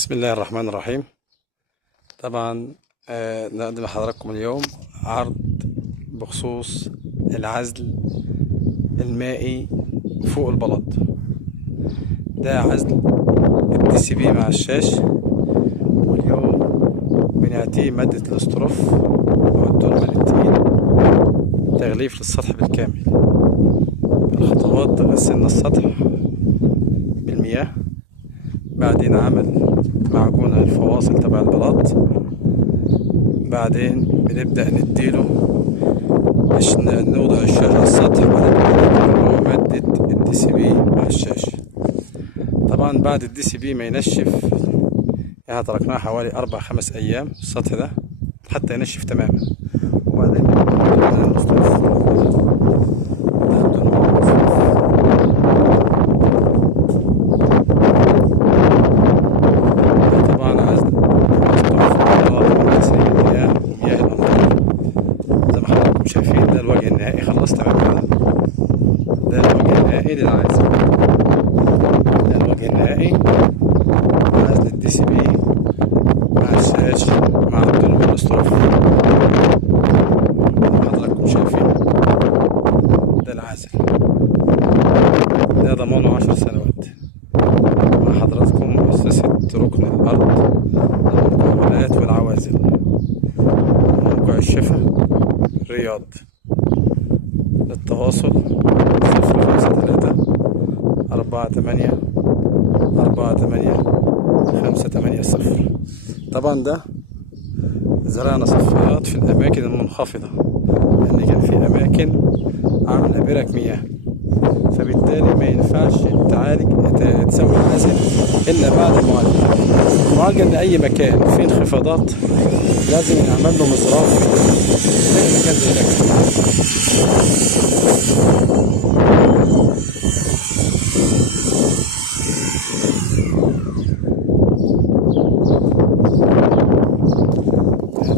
بسم الله الرحمن الرحيم. طبعا نقدم لحضراتكم اليوم عرض بخصوص العزل المائي فوق البلاط. ده عزل الدي سي بي مع الشاش، واليوم بنعطيه مادة الاستروف أو الدولمة التقيل تغليف للسطح بالكامل. الخطوات: غسلنا السطح بالمياه، بعدين عمل معجون الفواصل تبع البلاط، بعدين بنبدأ نديله نوضع الشاش على السطح، وبعدين نديله مادة الدي سي بي مع الشاش. طبعا بعد الدي سي بي ما ينشف، يعني تركناه حوالي 4-5 أيام السطح ده حتى ينشف تماما، وبعدين شايفين ده الوجه النهائي. خلاص تمام كده، ده الوجه النهائي للعازل، ده الوجه النهائي عزل الدي سي بي مع الشاش مع الدولمة الاستروف. حضراتكم شايفين ده العازل، ده ضمانه 10 سنوات. مع حضراتكم مؤسسة ركن الأرض للمقاولات والعوازل، موقع الشفا، رياض. للتواصل 053-48-48-580. طبعا ده زرعنا صفارات في الأماكن المنخفضة، لأن كان في أماكن عاملة برك مياه، فبالتالي ما ينفعش تسوي العزل إلا بعد المعالجة. المعالجة لأي مكان فيه انخفاضات لازم يعمل له مزراف زي مكان زي ده.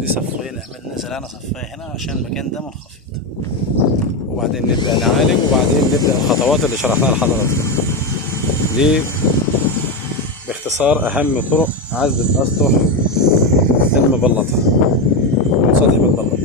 دي صفين زرعنا صفين هنا عشان المكان ده منخفض، وبعدين نبدأ نعالج، وبعدين نبدأ الخطوات اللي شرحناها لحضراتكم دي باختصار. أهم طرق عزل الأسطح المبلطة من سطح متبلط.